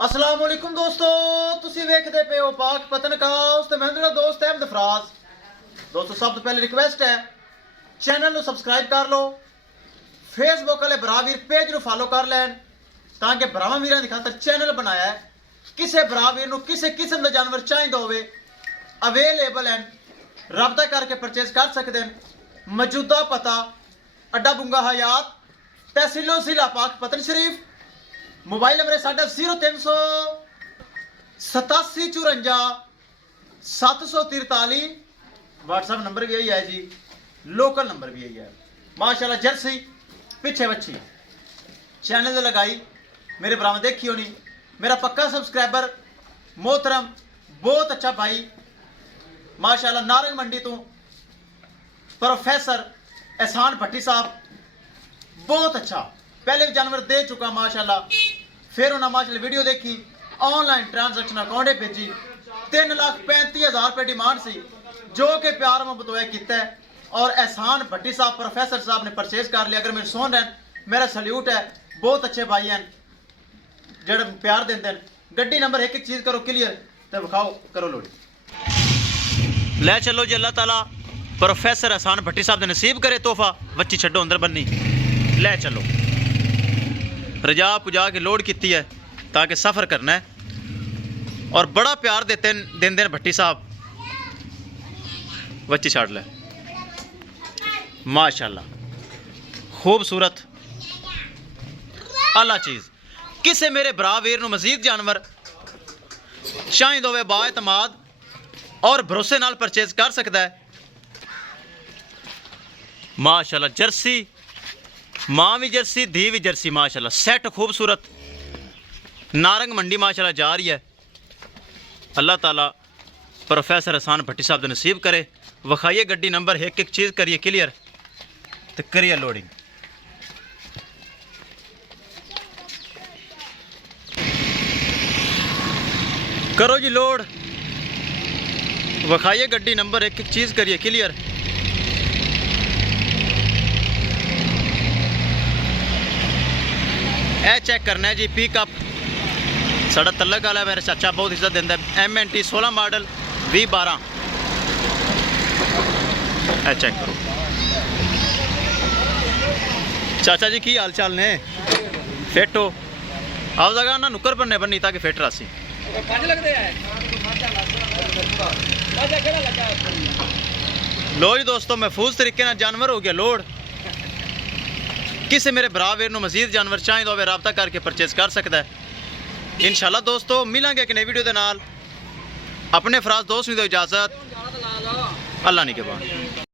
अस्सलाम वालेकुम दोस्तों, तुसी वेखदे पे हो पाक पतनकास ते मैं तेरा दोस्त अहमद फराज। दोस्तों सब तो पहले रिक्वेस्ट है चैनल ਨੂੰ ਸਬਸਕ੍ਰਾਈਬ ਕਰ ਲਓ, फेसबुक वाले भरा वीर पेज ਨੂੰ फॉलो कर लैन ताकि भरावां वीरां दी खातर चैनल बनाया है। किसी भरा वीर ਨੂੰ किसी किस्म ਦਾ जानवर चाहिदा होवे अवेलेबल हैं, रब्ता करके परचेज कर सकते हैं। मौजूदा पता अड्डा बुंगा हयात तहसीलो जिला पाक पतन शरीफ, मोबाइल नंबर है 0387 व्हाट्सएप नंबर भी यही है जी, लोकल नंबर भी यही है। माशाल्लाह जर्सी पीछे बच्ची चैनल से लगाई मेरे भरा देखी होनी, मेरा पक्का सब्सक्राइबर मोहतरम बहुत अच्छा भाई माशाल्लाह नारंग मंडी तो प्रोफेसर एहसान भट्टी साहब बहुत अच्छा पहले भी जानवर दे चुका माशाल्लाह। फिर उन्हें माशाल्लाह वीडियो देखी, ऑनलाइन ट्रांजैक्शन अकाउंट भेजी, 3,35,000 रुपये डिमांड सी जो कि प्यार मोहब्बत होया किया है और एहसान भट्टी साहब प्रोफेसर साहब ने परचेज कर लिया। अगर मेरे सुन रहे हैं मेरा सल्यूट है, बहुत अच्छे भाई हैं जेड़े प्यार देते हैं। गड्डी नंबर एक एक चीज़ करो क्लियर तो विखाओ करो लोडी ले चलो जी। अल्लाह ताला प्रोफेसर एहसान भट्टी साहब ने नसीब करे तोहफा बच्ची छड्डो अंदर बन्नी ले चलो। रजा पुजा के लोड की है ताकि सफ़र करना है और बड़ा प्यार देते हैं भट्टी साहब। बच्ची छाड़ ले माशाल्लाह खूबसूरत आला चीज़। किसे मेरे भरा वीर नूं मजीद जानवर चाहिए होवे बाएतमाद और भरोसे नाल परचेज कर सकता है। माशाल्लाह जर्सी माँ भी जर्सी धी भी जर्सी माशाल्लाह सेट खूबसूरत नारंग मंडी माशाल्लाह जा रही है। अल्लाह ताला प्रोफेसर एहसान भट्टी साहब ने नसीब करे। विखाइए गड्डी नंबर एक एक चीज़ करिए क्लियर तो करिए लोडिंग। करो जी लोड, विखाइए गड्डी नंबर एक एक चीज़ करिए क्लियर। ए चेक करना है जी पिकअप साढ़ा तलक वाला मेरा चाचा बहुत इज्जत देता है। MNT 16 मॉडल 2012 ए चेक करो। चाचा जी की हाल चाल ने फिट हो आओ जगह ना नुकर बनने बनी ताकि फिट रासी लो जी। दोस्तों महफूज तरीके ना जानवर हो गया लोड। किसी मेरे भरा वीर नूं मजीद जानवर चाहिए तो रब्ता करके परचेज कर सकता है। इंशाल्लाह दोस्तों मिलेंगे एक नई वीडियो के नाल। अपने फराज दोस्त नूं दो इजाजत, अल्लाह नहीं के बाद।